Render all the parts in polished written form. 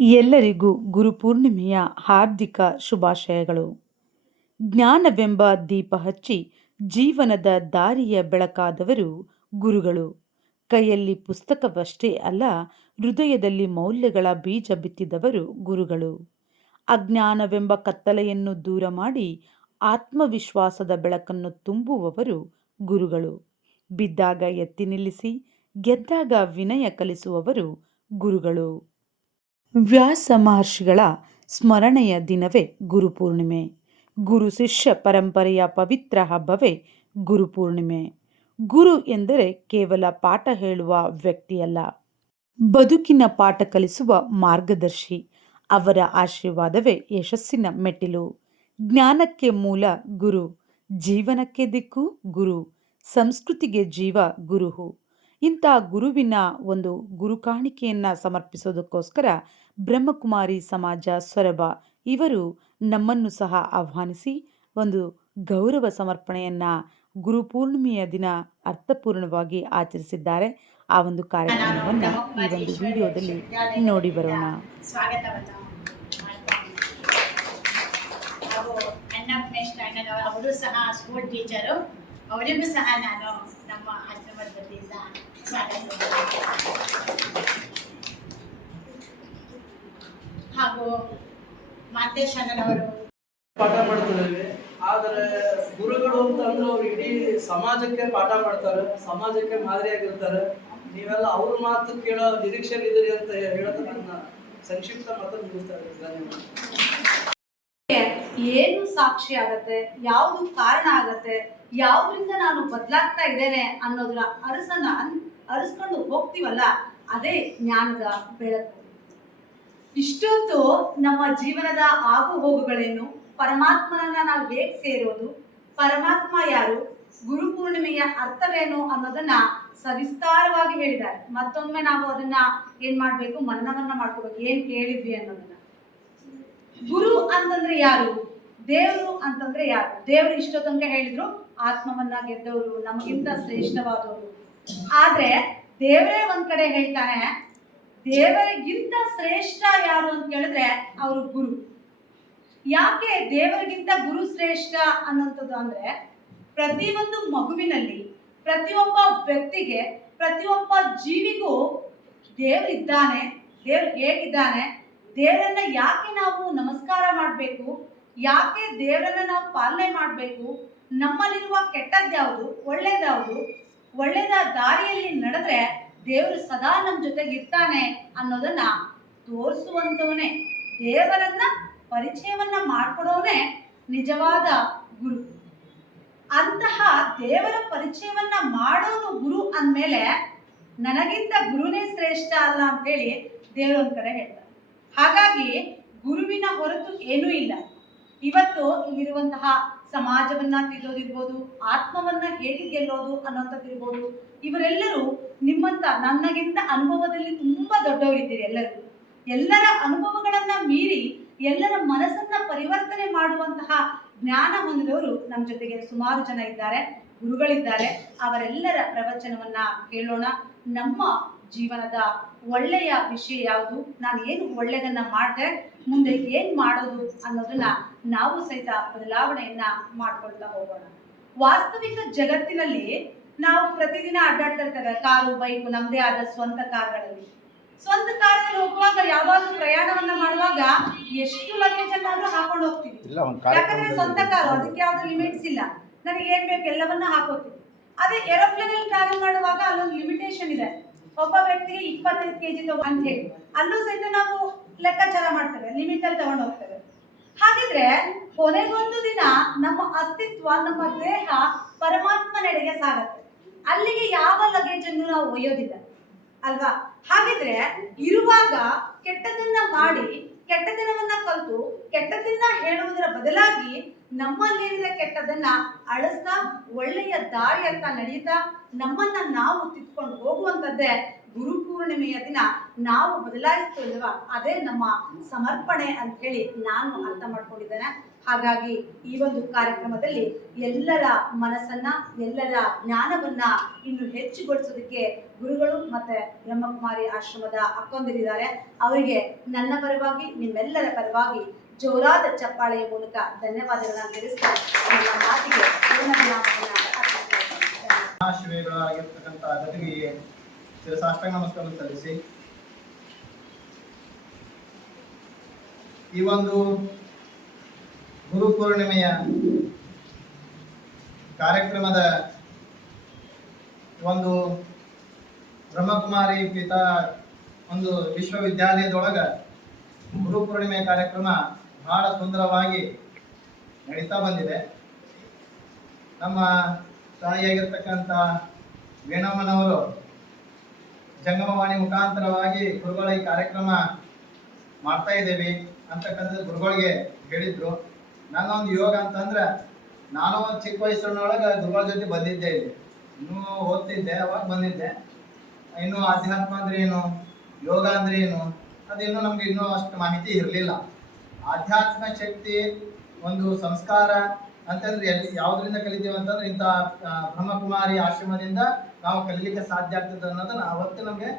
ಎಲ್ಲರಿಗೂ ಗುರುಪೂರ್ಣಿಮೆಯ ಹಾರ್ದಿಕ ಶುಭಾಶಯಗಳು. ಜ್ಞಾನವೆಂಬ ದೀಪ ಹಚ್ಚಿ ಜೀವನದ ದಾರಿಯ ಬೆಳಕಾದವರು ಗುರುಗಳು. ಕೈಯಲ್ಲಿ ಪುಸ್ತಕವಷ್ಟೇ ಅಲ್ಲ, ಹೃದಯದಲ್ಲಿ ಮೌಲ್ಯಗಳ ಬೀಜ ಬಿತ್ತಿದವರು ಗುರುಗಳು. ಅಜ್ಞಾನವೆಂಬ ಕತ್ತಲೆಯನ್ನು ದೂರ ಮಾಡಿ ಆತ್ಮವಿಶ್ವಾಸದ ಬೆಳಕನ್ನು ತುಂಬುವವರು ಗುರುಗಳು. ಬಿದ್ದಾಗ ಎತ್ತಿ ನಿಲ್ಲಿಸಿ, ಗೆದ್ದಾಗ ವಿನಯ ಕಲಿಸುವವರು ಗುರುಗಳು. ವ್ಯಾಸ ಮಹರ್ಷಿಗಳ ಸ್ಮರಣೆಯ ದಿನವೇ ಗುರುಪೂರ್ಣಿಮೆ. ಗುರು ಶಿಷ್ಯ ಪರಂಪರೆಯ ಪವಿತ್ರ ಹಬ್ಬವೇ ಗುರುಪೂರ್ಣಿಮೆ. ಗುರು ಎಂದರೆ ಕೇವಲ ಪಾಠ ಹೇಳುವ ವ್ಯಕ್ತಿಯಲ್ಲ, ಬದುಕಿನ ಪಾಠ ಕಲಿಸುವ ಮಾರ್ಗದರ್ಶಿ. ಅವರ ಆಶೀರ್ವಾದವೇ ಯಶಸ್ಸಿನ ಮೆಟ್ಟಿಲು. ಜ್ಞಾನಕ್ಕೆ ಮೂಲ ಗುರು, ಜೀವನಕ್ಕೆ ದಿಕ್ಕು ಗುರು, ಸಂಸ್ಕೃತಿಗೆ ಜೀವ ಗುರು. ಇಂಥ ಗುರುವಿನ ಒಂದು ಗುರು ಕಾಣಿಕೆಯನ್ನು ಸಮರ್ಪಿಸೋದಕ್ಕೋಸ್ಕರ ಬ್ರಹ್ಮಕುಮಾರಿ ಸಮಾಜ ಸೊರಬ ಇವರು ನಮ್ಮನ್ನು ಸಹ ಆಹ್ವಾನಿಸಿ ಒಂದು ಗೌರವ ಸಮರ್ಪಣೆಯನ್ನು ಗುರುಪೂರ್ಣಿಮೆಯ ದಿನ ಅರ್ಥಪೂರ್ಣವಾಗಿ ಆಚರಿಸಿದ್ದಾರೆ. ಆ ಒಂದು ಕಾರ್ಯಕ್ರಮವನ್ನು ಈ ಒಂದು ವಿಡಿಯೋದಲ್ಲಿ ನೋಡಿ ಬರೋಣ. ಅವರು ಸಹ ಸ್ಕೂಲ್ ಟೀಚರು, ಅವರಿಗೂ ಸಹ ನಾನು ನಮ್ಮ ಆಶ್ರಮದ ವತಿಯಿಂದ ಸ್ವಾಗತ. ಹಾಗೂ ಮಾತೇಶ್ ಅಣ್ಣನವರು ಪಾಠ ಮಾಡ್ತಿದ್ದೇವೆ. ಆದರೆ ಗುರುಗಳು ಅಂತ ಅಂದ್ರೆ ಅವ್ರು ಇಡೀ ಸಮಾಜಕ್ಕೆ ಪಾಠ ಮಾಡ್ತಾರೆ, ಸಮಾಜಕ್ಕೆ ಮಾದರಿಯಾಗಿರ್ತಾರೆ. ನೀವೆಲ್ಲ ಅವ್ರ ಮಾತು ಕೇಳೋ ನಿರೀಕ್ಷೆಯಲ್ಲಿದ್ದೀರಿ ಅಂತ ಹೇಳೋದು ನನ್ನ ಸಂಕ್ಷಿಪ್ತ ಮಾತನ್ನು ಮುಗಿಸ್ತಾ ಇದ್ದೀನಿ. ಏನು ಸಾಕ್ಷಿ ಆಗತ್ತೆ, ಯಾವುದು ಕಾರಣ ಆಗತ್ತೆ, ಯಾವುದರಿಂದ ನಾನು ಬದಲಾಗ್ತಾ ಇದ್ದೇನೆ ಅನ್ನೋದ್ರ ಅರಸ್ಕೊಂಡು ಹೋಗ್ತೀವಲ್ಲ, ಅದೇ ಜ್ಞಾನದ ಬೆಳಕು. ಇಷ್ಟೊತ್ತು ನಮ್ಮ ಜೀವನದ ಆಗು ಹೋಗುಗಳೇನು, ಪರಮಾತ್ಮನನ್ನ ನಾವು ಹೇಗೆ ಸೇರೋದು, ಪರಮಾತ್ಮ ಯಾರು, ಗುರುಪೂರ್ಣಿಮೆಯ ಅರ್ಥವೇನು ಅನ್ನೋದನ್ನ ಸವಿಸ್ತಾರವಾಗಿ ಹೇಳಿದ್ದಾರೆ. ಮತ್ತೊಮ್ಮೆ ನಾವು ಅದನ್ನ ಏನ್ ಮಾಡ್ಬೇಕು, ಮನನವನ್ನ ಮಾಡ್ಕೋಬೇಕು, ಏನ್ ಕೇಳಿದ್ವಿ ಅನ್ನೋದನ್ನ. ಗುರು ಅಂತಂದ್ರೆ ಯಾರು, ದೇವರು ಅಂತಂದ್ರೆ ಯಾರು? ದೇವರು ಇಷ್ಟೊತ್ತಂಗೆ ಹೇಳಿದ್ರು ಆತ್ಮವನ್ನ ಗೆದ್ದವರು, ನಮಗಿಂತ ಶ್ರೇಷ್ಠವಾದವರು. ಆದ್ರೆ ದೇವರೇ ಒಂದ್ ಕಡೆ ಹೇಳ್ತಾನೆ, ದೇವರಿಗಿಂತ ಶ್ರೇಷ್ಠ ಯಾರು ಅಂತ ಕೇಳಿದ್ರೆ ಅವರು ಗುರು. ಯಾಕೆ ದೇವರಿಗಿಂತ ಗುರು ಶ್ರೇಷ್ಠ ಅನ್ನೋಂಥದ್ದು ಅಂದ್ರೆ, ಪ್ರತಿಯೊಂದು ಮಗುವಿನಲ್ಲಿ, ಪ್ರತಿಯೊಬ್ಬ ವ್ಯಕ್ತಿಗೆ, ಪ್ರತಿಯೊಬ್ಬ ಜೀವಿಗೂ ದೇವರಿದ್ದಾನೆ. ದೇವ್ರು ಹೇಗಿದ್ದಾನೆ, ದೇವರನ್ನ ಯಾಕೆ ನಾವು ನಮಸ್ಕಾರ ಮಾಡಬೇಕು, ಯಾಕೆ ದೇವರನ್ನ ನಾವು ಪಾಲನೆ ಮಾಡಬೇಕು, ನಮ್ಮಲ್ಲಿರುವ ಕೆಟ್ಟದ್ಯಾವುದು, ಒಳ್ಳೇದ್ಯಾವುದು, ಒಳ್ಳೇದ ದಾರಿಯಲ್ಲಿ ನಡೆದ್ರೆ ದೇವರು ಸದಾ ನಮ್ಮ ಜೊತೆಗೆ ಇರ್ತಾನೆ ಅನ್ನೋದನ್ನ ತೋರಿಸುವಂತವನೇ, ದೇವರನ್ನ ಪರಿಚಯವನ್ನ ಮಾಡ್ಕೊಡೋನೇ ನಿಜವಾದ ಗುರು. ಅಂತಹ ದೇವರ ಪರಿಚಯವನ್ನ ಮಾಡೋನು ಗುರು ಅಂದಮೇಲೆ ನನಗಿಂತ ಗುರುನೇ ಶ್ರೇಷ್ಠ ಅಲ್ಲ ಅಂತೇಳಿ ದೇವರು ಒಂದ್ ಕಡೆ ಹೇಳ್ತಾರೆ. ಹಾಗಾಗಿ ಗುರುವಿನ ಹೊರತು ಏನೂ ಇಲ್ಲ. ಇವತ್ತು ಇಲ್ಲಿರುವಂತಹ ಸಮಾಜವನ್ನ ತಿದ್ದೋದಿರ್ಬೋದು, ಆತ್ಮವನ್ನ ಹೇಗೆ ಗೆಲ್ಲೋದು ಅನ್ನೋಂಥದ್ದಿರ್ಬೋದು, ಇವರೆಲ್ಲರೂ ನಿಮ್ಮಂತ ನನ್ನಗಿಂತ ಅನುಭವದಲ್ಲಿ ತುಂಬಾ ದೊಡ್ಡವರಿದ್ದೀರಿ. ಎಲ್ಲರ ಅನುಭವಗಳನ್ನ ಮೀರಿ ಎಲ್ಲರ ಮನಸ್ಸನ್ನ ಪರಿವರ್ತನೆ ಮಾಡುವಂತಹ ಜ್ಞಾನ ಹೊಂದಿದವರು ನಮ್ಮ ಜೊತೆಗೆ ಸುಮಾರು ಜನ ಇದ್ದಾರೆ, ಗುರುಗಳಿದ್ದಾರೆ. ಅವರೆಲ್ಲರ ಪ್ರವಚನವನ್ನ ಕೇಳೋಣ. ನಮ್ಮ ಜೀವನದ ಒಳ್ಳೆಯ ವಿಷಯ ಯಾವುದು, ನಾನು ಏನು ಒಳ್ಳೆಯದನ್ನ ಮಾಡಿದೆ, ಮುಂದೆ ಏನು ಮಾಡೋದು ಅನ್ನೋದನ್ನ ನಾವು ಸಹಿತ ಬದಲಾವಣೆಯನ್ನ ಮಾಡ್ಕೊಳ್ತಾ ಹೋಗೋಣ. ವಾಸ್ತವಿಕ ಜಗತ್ತಿನಲ್ಲಿ ನಾವು ಪ್ರತಿದಿನ ಅಡ್ಡಾಡ್ತಾ ಇರ್ತೇವೆ, ಕಾರು, ಬೈಕು, ನಮ್ಮದೇ ಆದ ಸ್ವಂತ ಕಾರ್ಗಳಲ್ಲಿ. ಸ್ವಂತ ಕಾರಲ್ಲಿ ಹೋಗುವಾಗ, ಯಾವಾಗಲೂ ಪ್ರಯಾಣವನ್ನ ಮಾಡುವಾಗ ಎಷ್ಟು ಲಗೇಜ್ ಅನ್ನಾದ್ರೂ ಹಾಕೊಂಡು ಹೋಗ್ತೀವಿ. ಯಾಕಂದ್ರೆ ಸ್ವಂತ ಕಾರು, ಅದಕ್ಕೆ ಯಾವ್ದು ಲಿಮಿಟ್ಸ್ ಇಲ್ಲ, ನನಗೆ ಏನ್ ಬೇಕು ಎಲ್ಲವನ್ನ ಹಾಕೋತೀವಿ. ಅದೇ ಏರೋಪ್ಲೇನ್ ಅಲ್ಲಿ ಟ್ರಾವೆಲ್ ಮಾಡುವಾಗ ಅಲ್ಲೊಂದು ಲಿಮಿಟೇಷನ್ ಇದೆ, ಒಬ್ಬ ವ್ಯಕ್ತಿಗೆ 25 kg ಅಂತ ಹೇಳಿ ಅಲ್ಲೂ ಸಹಿತ ನಾವು ಲೆಕ್ಕಾಚಾರ ಮಾಡ್ತೇವೆ, ಲಿಮಿಟ್ ಅಲ್ಲಿ ತಗೊಂಡು ಹೋಗ್ತೇವೆ. ಹಾಗಿದ್ರೆ ಕೊನೆಗೊಂದು ದಿನ ನಮ್ಮ ಅಸ್ತಿತ್ವ, ನಮ್ಮ ದೇಹ ಪರಮಾತ್ಮನೆಡೆಗೆ ಸಾಗತ್ತೆ. ಅಲ್ಲಿಗೆ ಯಾವ ಲಗೇಜ್ ಅನ್ನು ನಾವು ಒಯ್ಯೋದಿಲ್ಲ ಅಲ್ವಾ? ಹಾಗಿದ್ರೆ ಇರುವಾಗ ಕೆಟ್ಟದನ್ನ ಮಾಡಿ, ಕೆಟ್ಟದನವನ್ನ ಕಲಿತು, ಕೆಟ್ಟದನ್ನ ಹೇಳುವುದರ ಬದಲಾಗಿ ನಮ್ಮಲ್ಲಿರುವ ಕೆಟ್ಟದನ್ನ ಅಳಿಸ್ತಾ, ಒಳ್ಳೆಯ ದಾರಿ ಅಂತ ನಡೆಯುತ್ತಾ, ನಮ್ಮನ್ನ ನಾವು ತಿದ್ಕೊಂಡು ಹೋಗುವಂಥದ್ದೇ ಗುರುಪೂರ್ಣಿಮೆಯ ದಿನ ನಾವು ಬದಲಾಯಿಸ್ತಿಲ್ವ ಅದೇ ನಮ್ಮ ಸಮರ್ಪಣೆ ಅಂತ ಹೇಳಿ ನಾನು ಅರ್ಥ ಮಾಡ್ಕೊಂಡಿದ್ದೇನೆ. ಹಾಗಾಗಿ ಈ ಒಂದು ಕಾರ್ಯಕ್ರಮದಲ್ಲಿ ಎಲ್ಲರ ಮನಸ್ಸನ್ನ, ಎಲ್ಲರ ಜ್ಞಾನವನ್ನ ಇನ್ನು ಹೆಚ್ಚುಗೊಳಿಸೋದಕ್ಕೆ ಗುರುಗಳು ಮತ್ತೆ ಬ್ರಹ್ಮಕುಮಾರಿ ಆಶ್ರಮದ ಅಕ್ಕಂದಿರಿದ್ದಾರೆ. ಅವರಿಗೆ ನನ್ನ ಪರವಾಗಿ, ನಿಮ್ಮೆಲ್ಲರ ಪರವಾಗಿ ಜೋರಾದ ಚಪ್ಪಾಳೆಯ ಮೂಲಕ ಧನ್ಯವಾದಗಳನ್ನ ತಿಳಿಸ್ತಾ ನನ್ನ ಮಾತಿಗೆ ಪೂರ್ಣವಿರಾಮವನ್ನ ಅರ್ಪಿಸ್ತಾ ಇದ್ದೇನೆ. ಮಹಾಶಿವೆಗಳಾಗಿರ್ತಕ್ಕಂಥ ಗದಗಿಗೆ ಸಾಷ್ಟಾಂಗ ನಮಸ್ಕಾರ ಸಲ್ಲಿಸಿ ಈ ಒಂದು ಗುರು ಪೂರ್ಣಿಮೆಯ ಕಾರ್ಯಕ್ರಮದ ಒಂದು ಬ್ರಹ್ಮಕುಮಾರಿ ಪಿತಾ ಒಂದು ವಿಶ್ವವಿದ್ಯಾಲಯದೊಳಗ ಗುರು ಪೂರ್ಣಿಮೆ ಕಾರ್ಯಕ್ರಮ ಬಹಳ ಸುಂದರವಾಗಿ ನಡೀತಾ ಬಂದಿದೆ. ನಮ್ಮ ತಾಯಿಯಾಗಿರ್ತಕ್ಕಂಥ ವೇಣಮ್ಮನವರು ಜಂಗಮವಾಣಿ ಮುಖಾಂತರವಾಗಿ ಗುರುಗಳ ಈ ಕಾರ್ಯಕ್ರಮ ಮಾಡ್ತಾ ಇದ್ದೇವೆ ಅಂತಕ್ಕಂಥದ್ದು ಗುರುಗಳಿಗೆ ಹೇಳಿದ್ರು. ನನ್ನೊಂದು ಯೋಗ ಅಂತಂದ್ರೆ ನಾನು ಚಿಕ್ಕ ವಯಸ್ಸಿನೊಳಗೆ ಗುರುಗಳ ಜೊತೆ ಬಂದಿದ್ದೆ, ಇಲ್ಲಿ ಇನ್ನೂ ಓದ್ತಿದ್ದೆ, ಅವಾಗ ಬಂದಿದ್ದೆ. ಇನ್ನು ಆಧ್ಯಾತ್ಮ ಅಂದ್ರೆ ಏನು, ಯೋಗ ಅಂದ್ರೆ ಏನು, ಅದು ಇನ್ನೂ ನಮ್ಗೆ ಇನ್ನೂ ಅಷ್ಟು ಮಾಹಿತಿ ಇರಲಿಲ್ಲ. ಆಧ್ಯಾತ್ಮ ಶಕ್ತಿ ಒಂದು ಸಂಸ್ಕಾರ ಅಂತಂದ್ರೆ ಯಾವುದರಿಂದ ಕಲಿತೀವಿ ಅಂತಂದ್ರೆ ಇಂಥ ಬ್ರಹ್ಮಕುಮಾರಿ ಆಶ್ರಮದಿಂದ ನಾವು ಕಲಿಲಿಕ್ಕೆ ಸಾಧ್ಯ ಆಗ್ತದೆ ಅನ್ನೋದನ್ನ ಅವತ್ತು ನಮಗೆ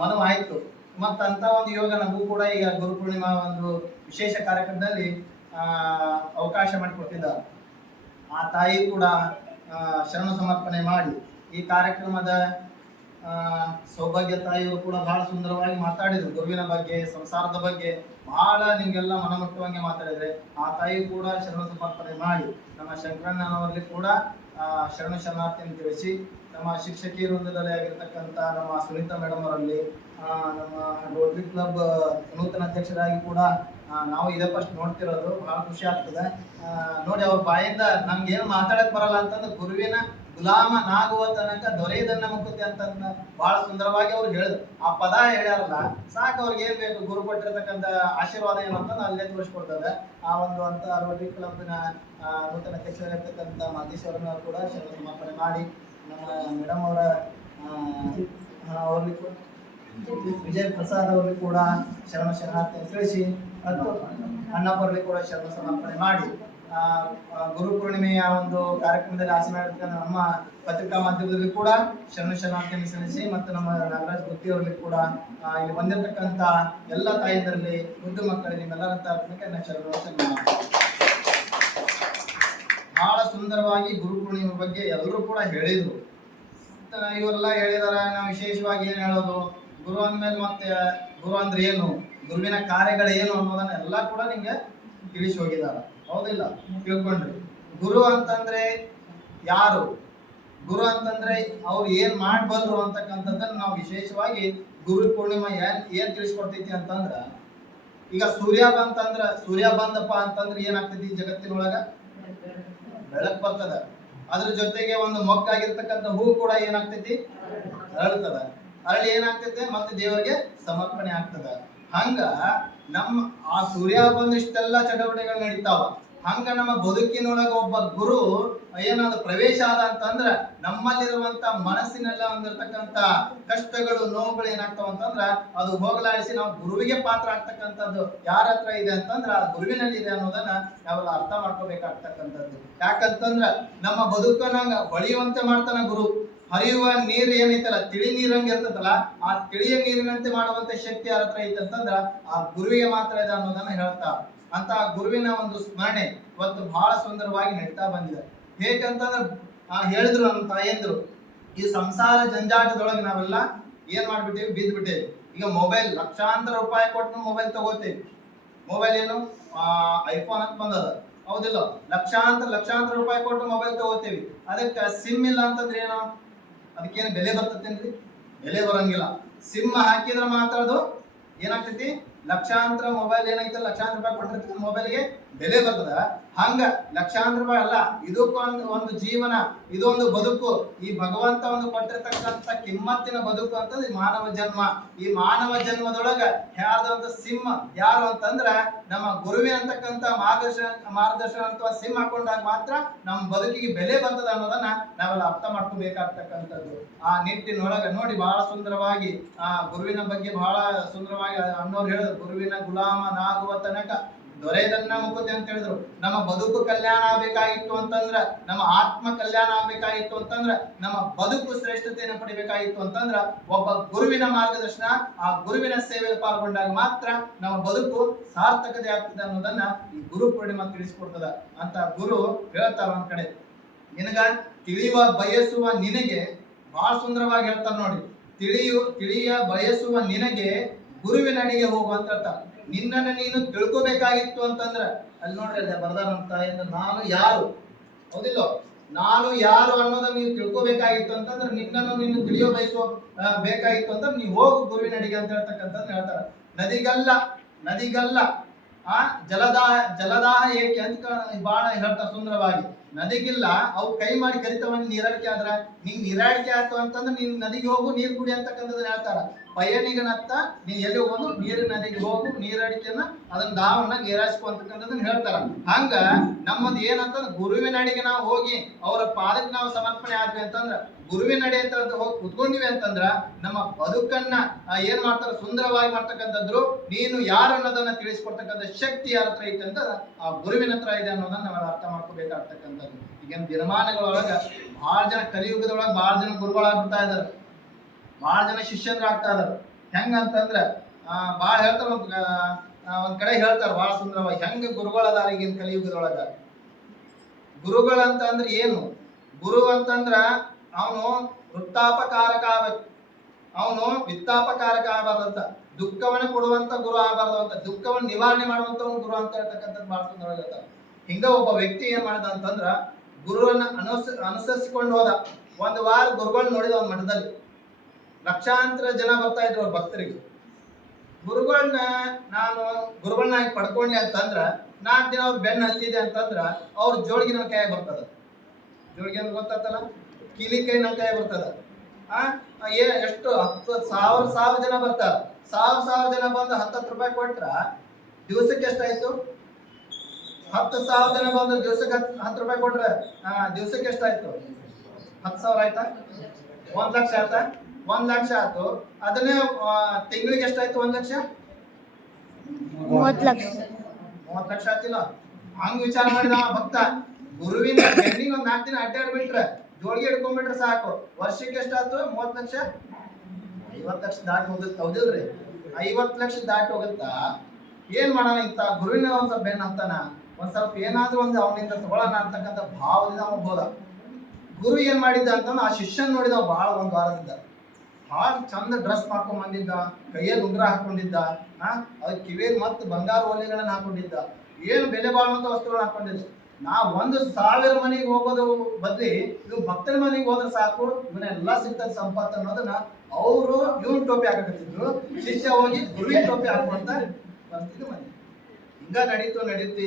ಮನವಾಯಿತು. ಮತ್ತಂತ ಒಂದು ಯೋಗ ನಮಗೂ ಕೂಡ ಈಗ ಗುರುಪೂರ್ಣಿಮಾ ಒಂದು ವಿಶೇಷ ಕಾರ್ಯಕ್ರಮದಲ್ಲಿ ಅವಕಾಶ ಮಾಡಿಕೊಟ್ಟಿದ್ದಾರೆ. ಆ ತಾಯಿ ಕೂಡ ಶರಣ ಸಮರ್ಪಣೆ ಮಾಡಿ ಈ ಕಾರ್ಯಕ್ರಮದ ಸೌಭಾಗ್ಯ ತಾಯಿಯವರು ಕೂಡ ಬಹಳ ಸುಂದರವಾಗಿ ಮಾತಾಡಿದ್ರು. ಗುರುವಿನ ಬಗ್ಗೆ, ಸಂಸಾರದ ಬಗ್ಗೆ ಬಹಳ ನಿಮಗೆಲ್ಲ ಮನಮುಟ್ಟುವಂಗೆ ಮಾತಾಡಿದ್ರೆ. ಆ ತಾಯಿ ಕೂಡ ಶರಣ ಸಮರ್ಪಣೆ ಮಾಡಿ ನಮ್ಮ ಶಂಕರಣ್ಣನವರಲ್ಲಿ ಕೂಡ ಶರಣ ಶರಣಾರ್ಥಿಯನ್ನು ತಿಳಿಸಿ, ನಮ್ಮ ಶಿಕ್ಷಕಿ ವೃಂದದಲ್ಲಿ ಆಗಿರ್ತಕ್ಕಂಥ ನಮ್ಮ ಸುನೀತಾ ಮೇಡಮ್ ಅವರಲ್ಲಿ, ನಮ್ಮ ರೋಟರಿ ಕ್ಲಬ್ ನೂತನ ಅಧ್ಯಕ್ಷರಾಗಿ ಕೂಡ ನಾವು ಇದೇ ಫಸ್ಟ್ ನೋಡ್ತಿರೋದು, ಬಹಳ ಖುಷಿ ಆಗ್ತದೆ ನೋಡಿ. ಅವ್ರ ಬಾಯಿಂದ ನಮ್ಗೆ ಏನು ಮಾತಾಡಕ್ ಬರಲ್ಲ ಅಂತಂದ್ರೆ ಗುರುವಿನ ಗುಲಾಮನಾಗುವ ತನಕ ದೊರೆಯದನ್ನ ಮುಕ್ಕುತ್ತೆ ಅಂತ ಬಹಳ ಸುಂದರವಾಗಿ ಅವ್ರು ಹೇಳಿದ್ರು. ಆ ಪದ ಹೇಳ್ಯಾರಲ್ಲ ಸಾಕು, ಅವ್ರಿಗೆ ಏನ್ ಬೇಕು, ಗುರು ಕೊಟ್ಟಿರ್ತಕ್ಕಂಥ ಆಶೀರ್ವಾದ ಏನು ಅಂತ ಅಲ್ಲೇ ತೋರಿಸ್ಕೊಡ್ತದೆ. ಆ ಒಂದು ಅಂತ ರೋಟರಿ ಕ್ಲಬ್ನ ನೂತನ ಅಧ್ಯಕ್ಷರಾಗಿರ್ತಕ್ಕಂಥ ಮಾದೇಶ್ವರನವರು ಕೂಡ ಶರಣ ಸಮರ್ಪಣೆ ಮಾಡಿ, ನಮ್ಮ ಮೇಡಮ್ ಅವರ ಅವ್ರಿಗೆ ಕೂಡ ವಿಜಯ್ ಪ್ರಸಾದ್ ಅವರಿಗೆ ಕೂಡ ಶರಣ ಶರಣಾರ್ಥಿ ತಿಳಿಸಿ, ಮತ್ತು ಅಣ್ಣಪ್ಪವ್ರಿಗೆ ಕೂಡ ಶರಣ ಸಮರ್ಪಣೆ ಮಾಡಿ ಗುರು ಪೂರ್ಣಿಮೆಯ ಒಂದು ಕಾರ್ಯಕ್ರಮದಲ್ಲಿ ಆಸೀನರಾಗಿರ್ತಕ್ಕಂಥ ನಮ್ಮ ಪತ್ರಿಕಾ ಮಾಧ್ಯಮದಲ್ಲಿ ಕೂಡ ಶರಣ ಶರಣಾರ್ಥಿಯನ್ನು ಸಲ್ಲಿಸಿ, ಮತ್ತು ನಮ್ಮ ನಾಗರಾಜ್ ಗುತ್ತಿ ಅವರಿಗೆ ಕೂಡ ಇಲ್ಲಿ ಬಂದಿರತಕ್ಕಂಥ ಎಲ್ಲ ತಾಯಿಯರಲ್ಲಿ ಮುದ್ದು ಮಕ್ಕಳಿಗೆ ನಿಮ್ಮೆಲ್ಲರಂತ ಶರಣ ಬಹಳ ಸುಂದರವಾಗಿ ಗುರು ಪೂರ್ಣಿಮೆ ಬಗ್ಗೆ ಎಲ್ಲರೂ ಕೂಡ ಹೇಳಿದ್ರು. ಇವರೆಲ್ಲ ಹೇಳಿದಾರೆ. ನಾವು ವಿಶೇಷವಾಗಿ ಏನು ಹೇಳೋದು, ಗುರು ಅಂದ್ಮೇಲೆ ಮತ್ತೆ ಗುರು ಅಂದ್ರೆ ಏನು, ಗುರುವಿನ ಕಾರ್ಯಗಳೇನು ಅನ್ನೋದನ್ನ ಎಲ್ಲ ಕೂಡ ನಿಮ್ಗೆ ತಿಳಿಸಿ ಹೋಗಿದ್ದಾರೆ. ಹೌದಿಲ್ಲ? ತಿಳ್ಕೊಂಡ್ರಿ. ಗುರು ಅಂತಂದ್ರೆ ಯಾರು, ಗುರು ಅಂತಂದ್ರೆ ಅವ್ರು ಏನ್ ಮಾಡ್ಬಂದ್ರು ಅಂತಕ್ಕಂಥದ್ದನ್ನ ನಾವು ವಿಶೇಷವಾಗಿ ಗುರು ಪೂರ್ಣಿಮಾ ಏನ್ ತಿಳಿಸ್ಕೊಡ್ತೈತಿ ಅಂತಂದ್ರ, ಈಗ ಸೂರ್ಯ ಬಂದಪ್ಪ ಅಂತಂದ್ರೆ ಏನಾಗ್ತೈತಿ ಜಗತ್ತಿನೊಳಗ, ಬೆಳಕು ಬರ್ತದ. ಅದ್ರ ಜೊತೆಗೆ ಒಂದು ಮೊಗ್ಗಾಗಿರ್ತಕ್ಕಂಥ ಹೂ ಕೂಡ ಏನಾಗ್ತೈತಿ, ಅರಳ್ತದ. ಅರಳಿ ಏನಾಗ್ತೈತೆ, ಮತ್ತೆ ದೇವರಿಗೆ ಸಮರ್ಪಣೆ ಆಗ್ತದ. ಹಂಗ ನಮ್ಮ ಆ ಸೂರ್ಯ ಬಂದು ಇಷ್ಟೆಲ್ಲ ಚಟುವಟಿಕೆಗಳು ನಡೀತಾವ. ಹಂಗ ನಮ್ಮ ಬದುಕಿನೊಳಗ ಒಬ್ಬ ಗುರು ಏನಾದ್ರು ಪ್ರವೇಶ ಆದ ಅಂತಂದ್ರ ನಮ್ಮಲ್ಲಿರುವಂತ ಮನಸ್ಸಿನೆಲ್ಲ ಒಂದಿರ್ತಕ್ಕಂಥ ಕಷ್ಟಗಳು, ನೋವುಗಳು ಏನಾಗ್ತಾವ ಅಂತಂದ್ರ ಅದು ಹೋಗಲಾಡಿಸಿ ನಾವು ಗುರುವಿಗೆ ಪಾತ್ರ ಆಗ್ತಕ್ಕಂಥದ್ದು ಯಾರ ಹತ್ರ ಇದೆ ಅಂತಂದ್ರ ಗುರುವಿನಲ್ಲಿ ಇದೆ ಅನ್ನೋದನ್ನ ನಾವೆಲ್ಲ ಅರ್ಥ ಮಾಡ್ಕೋಬೇಕಾಗ್ತಕ್ಕಂಥದ್ದು. ಯಾಕಂತಂದ್ರ ನಮ್ಮ ಬದುಕನ್ನಂಗ ಹೊಳೆಯುವಂತೆ ಮಾಡ್ತಾನ ಗುರು. ಹರಿಯುವ ನೀರು ಏನೈತಲ್ಲ, ತಿಳಿ ನೀರಂಗೆ ಇರ್ತದಲ್ಲ, ಆ ತಿಳಿಯ ನೀರಿನಂತೆ ಮಾಡುವಂತ ಶಕ್ತಿ ಯಾರ ಹತ್ರ ಐತೆ ಅಂತಂದ್ರ ಆ ಗುರುವಿಗೆ ಮಾತ್ರ ಇದೆ ಅನ್ನೋದನ್ನ ಹೇಳ್ತಾ, ಅಂತ ಗುರುವಿನ ಒಂದು ಸ್ಮರಣೆ ಇವತ್ತು ಬಹಳ ಸುಂದರವಾಗಿ ನಡೀತಾ ಬಂದಿದೆ. ಹೇಗಂತಂದ್ರೆ ಹೇಳಿದ್ರು ನಮ್ಮ ತಾಯಂದ್ರು, ಈ ಸಂಸಾರ ಜಂಜಾಟದೊಳಗೆ ನಾವೆಲ್ಲ ಏನ್ ಮಾಡ್ಬಿಟ್ಟೇವಿ, ಬಿದ್ದ್ಬಿಟ್ಟೇವಿ. ಈಗ ಮೊಬೈಲ್ ಲಕ್ಷಾಂತರ ರೂಪಾಯಿ ಕೊಟ್ಟು ಮೊಬೈಲ್ ತಗೋತೇವಿ. ಮೊಬೈಲ್ ಏನು ಐಫೋನ್ ಅಂತ ಬಂದದ, ಹೌದಿಲ್ಲ? ಲಕ್ಷಾಂತರ ರೂಪಾಯಿ ಕೊಟ್ಟು ಮೊಬೈಲ್ ತಗೋತೇವಿ. ಅದಕ್ಕೆ ಸಿಮ್ ಇಲ್ಲ ಅಂತಂದ್ರೆ ಏನೋ, ಅದಕ್ಕೇನು ಬೆಲೆ ಬರ್ತೇನ್ರಿ? ಬೆಲೆ ಬರಂಗಿಲ್ಲ. ಸಿಮ್ ಹಾಕಿದ್ರೆ ಮಾತ್ರ ಅದು ಏನಾಗ್ತೈತಿ, ಲಕ್ಷಾಂತರ ಮೊಬೈಲ್ ಏನೈತೆ, ಲಕ್ಷಾಂತರ ರೂಪಾಯಿ ಕೊಟ್ಟಿರ್ತಕ್ಕಂಥ ಮೊಬೈಲ್ಗೆ ಬೆಲೆ ಬರ್ತದ. ಹಂಗ ಲಕ್ಷಾಂತರ ರೂಪಾಯಿ ಅಲ್ಲ, ಇದಕ್ಕೊಂದು ಒಂದು ಜೀವನ, ಇದೊಂದು ಬದುಕು, ಈ ಭಗವಂತ ಒಂದು ಕೊಟ್ಟಿರ್ತಕ್ಕಂಥ ಕಿಮ್ಮತ್ತಿನ ಬದುಕು ಅಂತಂದ್ರೆ ಈ ಮಾನವ ಜನ್ಮ. ಈ ಮಾನವ ಜನ್ಮದೊಳಗ ಯಾರ್ದಂತ ಸಿಂಹ ಯಾರು ಅಂತಂದ್ರ ನಮ್ಮ ಗುರುವಿನ ಅಂತಕ್ಕಂಥ ಮಾರ್ಗದರ್ಶನ ಅಂತ ಸಿಂಹ ಹಾಕೊಂಡಾಗ ಮಾತ್ರ ನಮ್ಮ ಬದುಕಿಗೆ ಬೆಲೆ ಬರ್ತದ ಅನ್ನೋದನ್ನ ನಾವೆಲ್ಲ ಅರ್ಥ ಮಾಡ್ಕೋಬೇಕಾಗ್ತಕ್ಕಂಥದ್ದು. ಆ ನಿಟ್ಟಿನೊಳಗ ನೋಡಿ ಬಹಳ ಸುಂದರವಾಗಿ ಆ ಗುರುವಿನ ಬಗ್ಗೆ ಬಹಳ ಸುಂದರವಾಗಿ ಅನ್ನೋರು ಹೇಳಿದ್ರು, ಗುರುವಿನ ಗುಲಾಮನಾಗುವ ತನಕ ದೊರೆಯದನ್ನ ಮುಕುತಿ ಅಂತ ಹೇಳಿದ್ರು. ನಮ್ಮ ಬದುಕು ಕಲ್ಯಾಣ ಆಗ್ಬೇಕಾಗಿತ್ತು ಅಂತಂದ್ರ, ನಮ್ಮ ಆತ್ಮ ಕಲ್ಯಾಣ ಆಗ್ಬೇಕಾಗಿತ್ತು ಅಂತಂದ್ರ, ನಮ್ಮ ಬದುಕು ಶ್ರೇಷ್ಠತೆಯನ್ನು ಪಡಿಬೇಕಾಗಿತ್ತು ಅಂತಂದ್ರ ಒಬ್ಬ ಗುರುವಿನ ಮಾರ್ಗದರ್ಶನ, ಆ ಗುರುವಿನ ಸೇವೆಯಲ್ಲಿ ಪಾಲ್ಗೊಂಡಾಗ ಮಾತ್ರ ನಮ್ಮ ಬದುಕು ಸಾರ್ಥಕತೆ ಆಗ್ತದೆ ಅನ್ನೋದನ್ನ ಈ ಗುರು ಪೂರ್ಣಿಮಾ ತಿಳಿಸ್ಕೊಡ್ತದ ಅಂತ ಗುರು ಹೇಳ್ತಾರ. ಒಂದ್ ಕಡೆ ನಿನಗ ತಿಳಿಯುವ ಬಯಸುವ ನಿನಗೆ, ಬಹಳ ಸುಂದರವಾಗಿ ಹೇಳ್ತಾರ ನೋಡಿ, ತಿಳಿಯ ಬಯಸುವ ನಿನಗೆ ಗುರುವಿನಡಿಗೆ ಹೋಗು ಅಂತ ಹೇಳ್ತಾರ. ನಿನ್ನನ್ನು ನೀನು ತಿಳ್ಕೋಬೇಕಾಗಿತ್ತು ಅಂತಂದ್ರ ಅಲ್ಲಿ ನೋಡ್ರಿ ಅಲ್ಲ ಬರ್ದಾರಂತ, ನಾನು ಯಾರು, ಹೌದಿಲ್ಲೋ, ನಾನು ಯಾರು ಅನ್ನೋದನ್ನ ನೀವು ತಿಳ್ಕೋಬೇಕಾಗಿತ್ತು ಅಂತಂದ್ರೆ, ನಿನ್ನನ್ನು ನೀನು ತಿಳಿಯೋ ಬೇಕಾಗಿತ್ತು ಅಂತಂದ್ರೆ ನೀವು ಹೋಗು ಗುರುವಿನಡಿಗೆ ಅಂತ ಹೇಳ್ತಕ್ಕಂಥದ್ದು ಹೇಳ್ತಾರ. ನದಿಗಲ್ಲ ಆ ಜಲದಾಹ ಏಕೆ ಅಂತ ಬಹಳ ಹೇಳ್ತಾರ ಸುಂದರವಾಗಿ. ನದಿಗಿಲ್ಲ, ಅವು ಕೈ ಮಾಡಿ ಕರಿತವನ್ ನೀರಡಿಕೆ ಆದ್ರ, ನೀನ್ ನೀರಾಡಿಕೆ ಆಯ್ತು ಅಂತಂದ್ರೆ ನೀನ್ ನದಿಗೆ ಹೋಗು, ನೀರ್ ಕುಡಿ ಅಂತಕ್ಕಂಥದ್ದನ್ನ ಹೇಳ್ತಾರ. ಪಯಣಿಗನತ್ತ ನೀನ್ ಎಲ್ಲಿ ಹೋಗೋದು, ನೀರಿನ ನದಿಗೆ ಹೋಗು, ನೀರಡಿಕೆಯನ್ನ ಅದನ್ನ ದಾವನ್ನ ನೀರಾಯಿಸ್ಕೊ ಅಂತಕ್ಕಂಥದ್ದನ್ನ ಹೇಳ್ತಾರ. ಹಂಗ ನಮ್ಮದು ಏನಂತಂದ್ರೆ ಗುರುವಿನ ಅಡಿಗೆ ನಾವು ಹೋಗಿ ಅವರ ಪಾದಕ್ಕೆ ನಾವು ಸಮರ್ಪಣೆ ಆದ್ವಿ ಅಂತಂದ್ರ, ಗುರುವಿನ ಅಡಿ ಅಂತ ಹೋಗಿ ಕುತ್ಕೊಂಡಿವಿ ಅಂತಂದ್ರ ನಮ್ಮ ಬದುಕನ್ನ ಏನ್ ಮಾಡ್ತಾರ, ಸುಂದರವಾಗಿ ಮಾಡ್ತಕ್ಕಂಥದ್ರು. ನೀನು ಯಾರು ಅನ್ನೋದನ್ನ ತಿಳಿಸ್ಕೊಡ್ತಕ್ಕಂಥ ಶಕ್ತಿ ಯಾರ ಹತ್ರ ಐತೆ ಅಂತ ಆ ಗುರುವಿನ ಹತ್ರ ಇದೆ ಅನ್ನೋದನ್ನ ನಾವೆಲ್ಲ ಅರ್ಥ ಮಾಡ್ಕೋಬೇಕಾಗ್ತಕ್ಕಂಥದ್ದು. ಈಗಿನ ದಿನಮಾನಗಳೊಳಗ ಬಹಳ ಜನ, ಕಲಿಯುಗದೊಳಗ ಬಹಳ ಜನ ಗುರುಗಳಾಗ್ಬಿಡ್ತಾ ಇದಾರೆ, ಬಹಳ ಜನ ಶಿಷ್ಯಂದ್ರಾಗ್ತಾ ಇದಾರೆ. ಹೆಂಗಂತಂದ್ರ ಬಹಳ ಹೇಳ್ತಾರ, ಒಂದ್ ಕಡೆ ಹೇಳ್ತಾರ ಬಹಳ ಸುಂದರವಾಗಿ, ಹೆಂಗ ಗುರುಗಳದಾರ ಈಗಿನ ಕಲಿಯುಗದೊಳಗ. ಗುರುಗಳಂತ ಅಂದ್ರೆ ಏನು? ಗುರು ಅಂತಂದ್ರ ಅವನು ವೃತ್ತಾಪಕಾರಕ ಆಗ್ಬೇಕು, ಅವನು ವಿತ್ತಾಪಕಾರಕ ಆಗಬಾರ್ದಂತ, ದುಃಖವನ್ನ ಕೊಡುವಂತ ಗುರು ಆಗಬಾರ್ದು ಅಂತ, ದುಃಖವನ್ನು ನಿವಾರಣೆ ಮಾಡುವಂತ ಗುರು ಅಂತ ಹೇಳ್ತಕ್ಕಂಥದ್ದು ಬಹಳ ಸುಂದರವಾಗಿ ಹೇಳ್ತಾರೆ. ಹಿಂಗ ಒಬ್ಬ ವ್ಯಕ್ತಿ ಏನ್ ಮಾಡಿದ ಅಂತಂದ್ರ ಗುರುವನ್ನ ಅನುಸರಿಸಿಕೊಂಡು ಹೋದ. ಒಂದು ವಾರ ಗುರುಗಳನ್ನ ನೋಡಿದ ಒಂದು ಮಠದಲ್ಲಿ, ಲಕ್ಷಾಂತರ ಜನ ಬರ್ತಾ ಇದ್ರು ಅವ್ರ ಭಕ್ತರಿಗೆ. ನಾನು ಗುರುಗಳನ್ನ ಪಡ್ಕೊಂಡೆ ಅಂತಂದ್ರ 4 ದಿನ ಅವ್ರು ಬೆನ್ನ ಹತ್ತಿದೆ ಅಂತಂದ್ರ ಅವ್ರ ಜೋಳಿಗೆ ನನ್ನ ಕೈ ಬರ್ತದ. ಜೋಳಿಗೆ ಅಂದ್ರೆ ಗೊತ್ತಾತಲ್ಲ, ಕೀಲಿ ಕೈ ನನ್ನ ಕೈ ಬರ್ತದ. ಎಷ್ಟು 10,000 ಜನ ಬರ್ತಾರ, 1,000 ಜನ ಬಂದು 10 ರೂಪಾಯಿ ಕೊಟ್ರ ದಿವಸಕ್ಕೆ ಎಷ್ಟಾಯ್ತು? 10,000 ಜನ ಬಂದು ದಿವಸಕ್ಕೆ 10 ರೂಪಾಯಿ ಕೊಟ್ರೆ ದಿವಸಕ್ಕೆ ಎಷ್ಟಾಯ್ತು? 10,000 ಆಯ್ತಾ? 1 ಲಕ್ಷ ಆಯ್ತಾ? 1 ಲಕ್ಷ ಆಯ್ತು. ಅದನ್ನೇ ತಿಂಗಳಿಗೆ ಎಷ್ಟಾಯ್ತು? 1 ಲಕ್ಷ 30 ಲಕ್ಷ ಆಯ್ತಿಲ್ಲ? ಹಂಗ ವಿಚಾರ ಮಾಡಿದ ಭಕ್ತ. ಗುರುವಿನ ಬೆನ್ನಿಗೆ ಒಂದ್ 4 ದಿನ ಅಡ್ಡಾಡ್ಬಿಟ್ರೆ, ಜೋಳಿಗೆ ಹಿಡ್ಕೊಂಡ್ಬಿಟ್ರೆ ಸಾಕು, ವರ್ಷಕ್ಕೆ ಎಷ್ಟಾಯ್ತು? 30 ಲಕ್ಷ. 50 ಲಕ್ಷ ದಾಟಿ ಹೋಗುತ್ತೆ, ಹೌದಿಲ್ರಿ? 50 ಲಕ್ಷ ದಾಟಿ ಹೋಗುತ್ತಾ? ಏನ್ ಮಾಡೋಣ, ಇಂತ ಗುರುವಿನ ಒಂದ್ ಸ್ವಲ್ಪ ಬೆನ್ನ ಹತ್ತಾನ, ಒಂದ್ ಸ್ವಲ್ಪ ಏನಾದ್ರೂ ಒಂದು ಅವನಿಂದ ತಗೊಳ್ಳೋಣ ಅಂತಕ್ಕಂಥ ಭಾವದಿಂದ ಅವನು ಹೋದ. ಗುರು ಏನ್ ಮಾಡಿದ್ದ ಅಂತಂದ್ರೆ ಆ ಶಿಷ್ಯನ್ ನೋಡಿದ ಬಹಳ ಒಂದ್ ವಾರದಿಂದ, ಬಹಳ ಚಂದ ಡ್ರೆಸ್ ಮಾಡ್ಕೊಂಡ್ ಬಂದಿದ್ದ, ಕೈಯಲ್ಲಿ ಉಂಗುರ ಹಾಕೊಂಡಿದ್ದ, ಅದ್ ಕಿವಿಯಲ್ಲಿ ಮತ್ತೆ ಬಂಗಾರ ಓಲೆಗಳನ್ನ ಹಾಕೊಂಡಿದ್ದ, ಏನು ಬೆಲೆ ಬಾಳುವಂತ ವಸ್ತುಗಳನ್ನ ಹಾಕೊಂಡಿದ್ದ. 1,000 ಮನೆಗೆ ಹೋಗೋದು ಬದ್ಲಿ ಇವ್ ಭಕ್ತರ ಮನೆಗೆ ಹೋದ್ರೆ ಸಾಕು, ಇವನ್ನೆಲ್ಲ ಸಿಗ್ತದ ಸಂಪತ್ತು ಅನ್ನೋದನ್ನ ಅವರು ಇವನ್ ಟೋಪಿ ಹಾಕಕತ್ತಿದ್ರು, ಶಿಷ್ಯ ಹೋಗಿ ಗುರುವಿನ ಟೋಪಿ ಹಾಕುವಂತ ಬರ್ತಿದ್ರು ಮನೆ. ಹಿಂಗ ನಡೀತು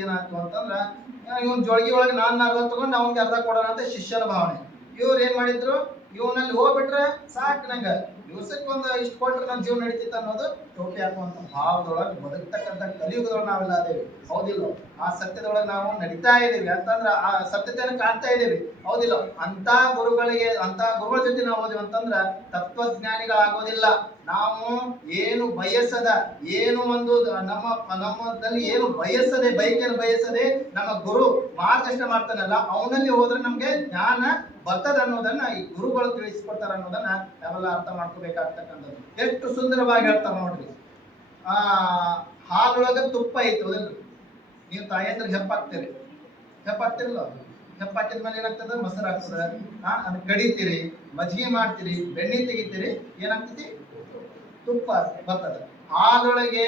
ಏನಾಯ್ತು ಅಂತಂದ್ರ ಇವನ್ ಜೋಳಿಗೆ ಒಳಗೆ ನಾನು ಅರ್ಧ ತಗೊಂಡು ಅವನ್ಗೆ ಅರ್ಧ ಕೊಡೋಣ ಅಂತ ಶಿಷ್ಯನ ಭಾವನೆ. ಇವ್ರು ಏನ್ ಮಾಡಿದ್ರು, ಇವನಲ್ಲಿ ಹೋಗ್ಬಿಟ್ರೆ ಸಾಕು, ನಂಗೆ ದಿವಸಕ್ಕೆ ಒಂದು ಇಷ್ಟು ಕೊಟ್ರೆ ನನ್ನ ಜೀವನ ನಡೀತಿತ್ತು ಅನ್ನೋದು ಟೋಪಿ ಹಾಕುವಂತ ಭಾವದೊಳಗೆ ಬದುಕ್ತಕ್ಕಂಥ ಕಲಿಯುಗದೊಳಗೆ ನಾವೆಲ್ಲ ಅದೇವಿ, ಹೌದಿಲ್ಲ? ಆ ಸತ್ಯದೊಳಗೆ ನಾವು ನಡೀತಾ ಇದ್ದೀವಿ ಅಂತಂದ್ರ ಆ ಸತ್ಯತೆಯನ್ನು ಕಾಣ್ತಾ ಇದ್ದೀವಿ, ಹೌದಿಲ್ಲ? ಅಂತ ಗುರುಗಳ ಜೊತೆ ನಾವು ಹೋದಿವಿ ಅಂತಂದ್ರ ತತ್ವಜ್ಞಾನಿಗಳಾಗೋದಿಲ್ಲ. ನಾವು ಏನು ಬಯಸದ, ಏನು ಒಂದು ನಮ್ಮದಲ್ಲಿ ಏನು ಬೈಕನ್ನು ಬಯಸದೆ ನಮ್ಮ ಗುರು ಮಾರ್ಗದರ್ಶನ ಮಾಡ್ತಾನಲ್ಲ, ಅವನಲ್ಲಿ ಹೋದ್ರೆ ನಮ್ಗೆ ಜ್ಞಾನ ಬರ್ತದ ಅನ್ನೋದನ್ನ ಈ ಗುರುಗಳು ತಿಳಿಸ್ಕೊಡ್ತಾರ ಅನ್ನೋದನ್ನ ನಾವೆಲ್ಲ ಅರ್ಥ ಮಾಡ್ಕೋಬೇಕಾಗ್ತಕ್ಕಂಥದ್ದು. ಎಷ್ಟು ಸುಂದರವಾಗಿ ಹೇಳ್ತಾರ ನೋಡ್ರಿ. ಹಾಲೊಳಗ ತುಪ್ಪ ಐತಿ, ಹೌದಲ್ರಿ? ನೀವು ತಾಯಿಯಂದ್ರೆ ಹೆಪ್ಪಾಗ್ತಿರಲ್ಲ, ಹೆಪ್ಪಾಕಿದ್ಮೇಲೆ ಏನಾಗ್ತದ? ಮೊಸರು ಆಗ್ತದ. ಅದನ್ನ ಕಡಿತೀರಿ, ಮಜ್ಜಿಗೆ ಮಾಡ್ತೀರಿ, ಬೆಣ್ಣೆ ತೆಗಿತೀರಿ, ಏನಾಗ್ತತಿ? ತುಪ್ಪ ಬರ್ತದ. ಹಾಲೊಳಗೆ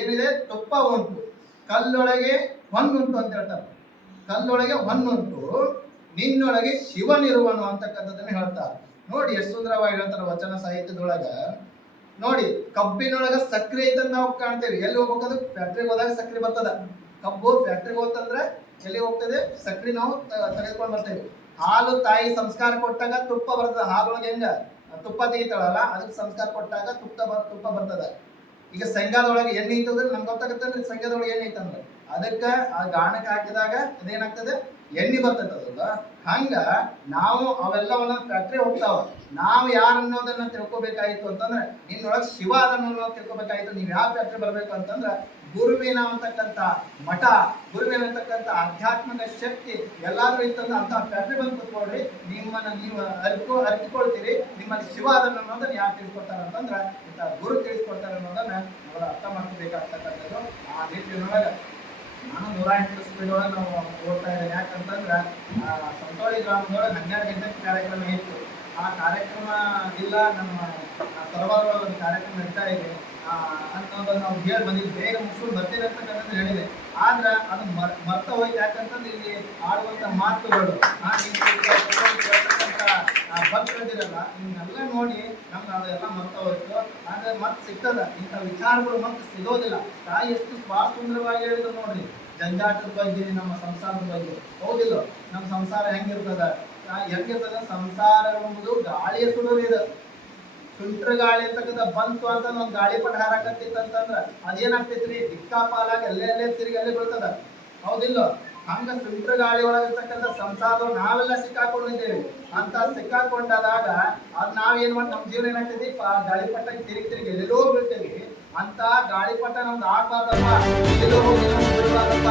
ಏನಿದೆ? ತುಪ್ಪ ಉಂಟು. ಕಲ್ಲೊಳಗೆ ಹೊನ್ನುಂಟು ಅಂತ ಹೇಳ್ತಾರೆ. ಕಲ್ಲೊಳಗೆ ಹೊನ್ನುಂಟು, ನಿನ್ನೊಳಗೆ ಶಿವನಿರುವನು ಅಂತಕ್ಕಂಥದ್ದನ್ನ ಹೇಳ್ತಾರೆ. ನೋಡಿ ಎಷ್ಟು ಸುಂದರವಾಗಿ ಹೇಳ್ತಾರೆ ವಚನ ಸಾಹಿತ್ಯದೊಳಗ. ನೋಡಿ ಕಬ್ಬಿನೊಳಗ ಸಕ್ಕರೆ ಐತಂತ ನಾವು ಕಾಣ್ತೇವೆ. ಎಲ್ಲಿ ಹೋಗ್ಬೇಕಂದ್ರೆ ಫ್ಯಾಕ್ಟ್ರಿಗೆ ಹೋದಾಗ ಸಕ್ಕರೆ ಬರ್ತದ. ಕಬ್ಬು ಫ್ಯಾಕ್ಟ್ರಿಗೆ ಹೋಗ್ತಂದ್ರೆ ಎಲ್ಲಿ ಹೋಗ್ತದೆ ಸಕ್ಕರೆ ನಾವು ತೆಗೆದುಕೊಂಡು ಬರ್ತೇವೆ. ಹಾಲು ತಾಯಿ ಸಂಸ್ಕಾರ ಕೊಟ್ಟಾಗ ತುಪ್ಪ ಬರ್ತದ. ಹಾಲೊಳಗೆ ಹೆಂಗ ತುಪ್ಪ ತೆಗಿತಾಳಲ್ಲ ಅದಕ್ಕೆ ಸಂಸ್ಕಾರ ಕೊಟ್ಟಾಗ ತುಪ್ಪ ಬರ್ತದ. ಈಗ ಶೇಂಗಾದೊಳಗೆ ಎಣ್ಣೆ ಐತಂದ್ರೆ ನಮ್ಗೆ ಗೊತ್ತಾಗತ್ತಲ್ರಿ ಶೇಂಗಾದೊಳಗೆ ಎಣ್ಣೆ ಐತಂದ್ರೆ ಅದಕ್ಕೆ ಆ ಗಾಣಕ್ಕೆ ಹಾಕಿದಾಗ ಅದೇನಾಗ್ತದೆ ಎಣ್ಣೆ ಬರ್ತೈತೆ. ಅದಲ್ಲ ಹಂಗ ನಾವು ಅವೆಲ್ಲವನ್ನ ಫ್ಯಾಕ್ಟ್ರಿ ಹೋಗ್ತಾವ. ನಾವು ಯಾರು ಅನ್ನೋದನ್ನ ತಿಳ್ಕೊಬೇಕಾಯ್ತು ಅಂತಂದ್ರೆ ನಿನ್ನೊಳಗೆ ಶಿವ ಅದನ್ನ ತಿಳ್ಕೊಬೇಕಾಯ್ತು. ನೀವು ಯಾವ ಫ್ಯಾಕ್ಟ್ರಿ ಬರ್ಬೇಕು ಅಂತಂದ್ರೆ ಗುರುವಿನ ಅಂತಕ್ಕಂಥ ಮಠ, ಗುರುವಿನ ಅಂತಕ್ಕಂಥ ಆಧ್ಯಾತ್ಮಿಕ ಶಕ್ತಿ ಎಲ್ಲಾದ್ರೂ ಇತ್ತಂದ್ರೆ ಅಂತ ಫ್ಯಾಕ್ಟ್ರಿ ಬಂದು ಕೂತ್ಕೊಳ್ರಿ. ನಿಮ್ಮನ್ನ ನೀವು ಅರಿತುಕೊಳ್ತೀರಿ. ನಿಮ್ಮಲ್ಲಿ ಶಿವ ಅದನ್ನ ಅನ್ನೋದನ್ನ ಯಾರು ತಿಳಿಸ್ಕೊಡ್ತಾರ ಅಂತಂದ್ರೆ ಇಂಥ ಗುರು ತಿಳಿಸ್ಕೊಡ್ತಾರೆ ಅನ್ನೋದನ್ನ ನಾವು ಅರ್ಥ ಮಾಡ್ಕೋಬೇಕಾಗ್ತಕ್ಕಂಥದ್ದು. ಆ ನಿಟ್ಟಿನೊಳಗೆ ನಾನು 108 ಸ್ಪೀಡ್ ಒಳಗೆ ನಾವು ಓಡ್ತಾ ಇದ್ದೇನೆ. ಯಾಕಂತಂದ್ರೆ ಸಂತೋಳಿ ಗ್ರಾಮದೊಳಗೆ 12 ಗಂಟೆ ಕಾರ್ಯಕ್ರಮ ಇತ್ತು. ಆ ಕಾರ್ಯಕ್ರಮ ಇಲ್ಲ ನಮ್ಮ ಸರ್ವಾರ ಒಂದು ಕಾರ್ಯಕ್ರಮ ನಡೀತಾ ಇದೆ ಅನ್ನೋದನ್ನ ನಾವು ಹೇಳಿ ಬಂದಿದ್ದು. ಬೇಗ ಮುಗಿಸ್ಕೊಂಡು ಬರ್ತೀವಿ ಅಂತಕ್ಕಂಥದ್ದು ಹೇಳಿದೆ. ಆದ್ರೆ ಅದು ಮರ್ತ ಹೋಯ್ತು. ಯಾಕಂತಂದ್ರೆ ಇಲ್ಲಿ ಆಡುವಂಥ ಮಾತುಗಳು ಭಕ್ತರಿರಲ್ಲ ಇವನ್ನೆಲ್ಲ ನೋಡಿ ನಮ್ಗೆ ಅದೆಲ್ಲ ಮರ್ತ ಹೋಯ್ತು. ಆದ್ರೆ ಮತ್ತೆ ಸಿಗ್ತದ ಇಂಥ ವಿಚಾರಗಳು ಮತ್ತೆ ಸಿಗೋದಿಲ್ಲ. ತಾಯಿ ಎಷ್ಟು ಬಹಳ ಸುಂದರವಾಗಿ ಹೇಳಿದ್ರು ನೋಡ್ರಿ, ಜಂಜಾಟದ ಬಗ್ಗೆ, ನಮ್ಮ ಸಂಸಾರದ ಬಗ್ಗೆ. ಹೌದಿಲ್ಲ, ನಮ್ಮ ಸಂಸಾರ ಹೆಂಗಿರ್ತದ ಸಂಸಾರ ಎಂಬುದು ಗಾಳಿಯ ಸುಡೋದು. ಇದು ಸುಂಟ್ರ ಗಾಳಿ ಅಂತಕ್ಕಂಥ ಬಂತು ಅಂತ ಒಂದು ಗಾಳಿ ಪಟ ಹಾರಾಕತ್ತಿತ್ತಂತಂದ್ರ ಅದೇನಾಗ್ತೈತ್ರಿ ದಿಕ್ಕಾಪಾಲಾಗಿ ಅಲ್ಲೇ ತಿರುಗಿ ಅಲ್ಲೇ ಬೀಳ್ತದ. ಹೌದಿಲ್ಲ, ಹಂಗ ಸುಂಟ್ರ ಗಾಳಿ ಒಳಗಿರ್ತಕ್ಕಂಥ ಸಂಸಾರದವ್ರು ನಾವೆಲ್ಲ ಸಿಕ್ಕಾಕೊಂಡಿದ್ದೇವೆ. ಅಂತ ಸಿಕ್ಕಾಕೊಂಡಾದಾಗ ಅದ್ ನಾವೇನ್ ಮಾಡಿ ನಮ್ಮ ಜೀವನ ಏನಾಗ್ತೈತಿ ಗಾಳಿಪಟ ತಿರುಗಿ ಎಲ್ಲೆಲ್ಲೋ ಬೀಳ್ತೇವಿ. ಅಂತ ಗಾಳಿಪಟ ನಮ್ದು ಆಗ್ಬಾರ್ದಪ್ಪ, ಎಲ್ಲೋ ಹೋಗಿ ನಾವು ಬೀಳ್ಬಾರ್ದಪ್ಪ.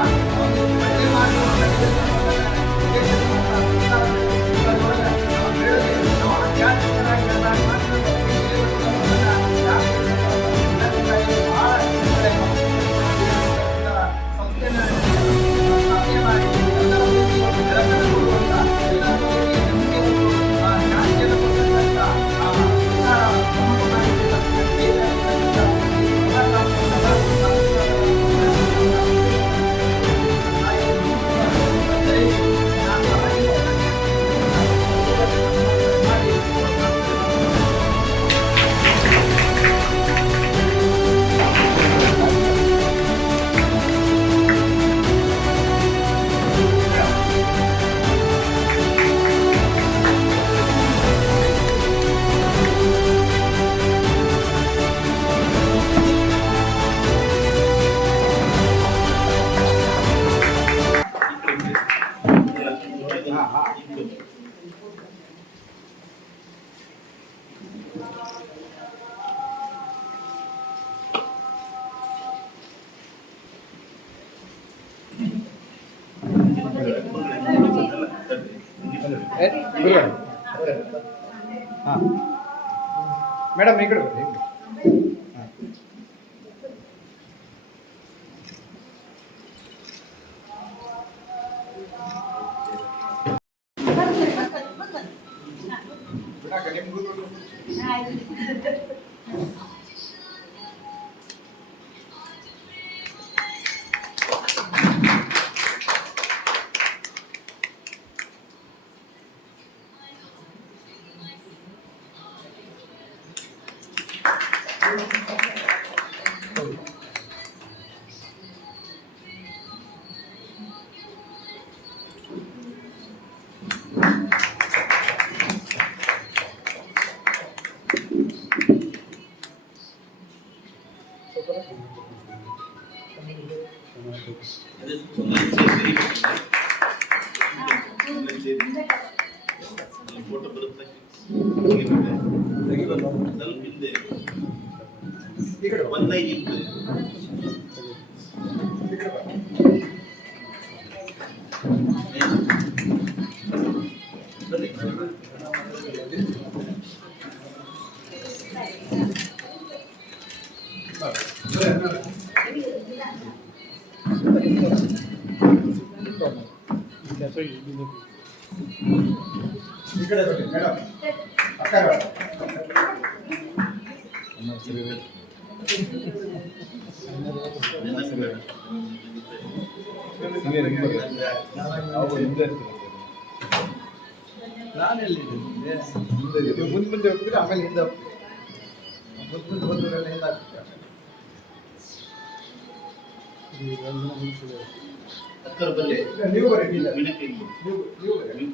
ಮೇಡಮ್ ಈ ಕಡೆ ಬರ್ರಿ. ಫೋಟೋ ಬರುತ್ತೆ ಸ್ವಲ್ಪ ಹಿಂದೆ ಒಂದು ಲೈನ್ ಇರ್ತದೆ. ಈ ಕಡೆ ಬನ್ನಿ ಮೇಡಮ್, ಅಕ್ಕ ನಾನು ಎಲ್ಲಿದ್ದೀನಿ ಮುಂದೆ ಹೋಗ್ತೀರಾ, ಆಮೇಲೆ ಹಿಂದೆ ಗೊತ್ತಿದ್ದು ಬಂದವರೆಲ್ಲ ಹಿಂದಾಗ್ತಾರೆ. ನೀವು ಬರೀ ನೀವು ಬರೀ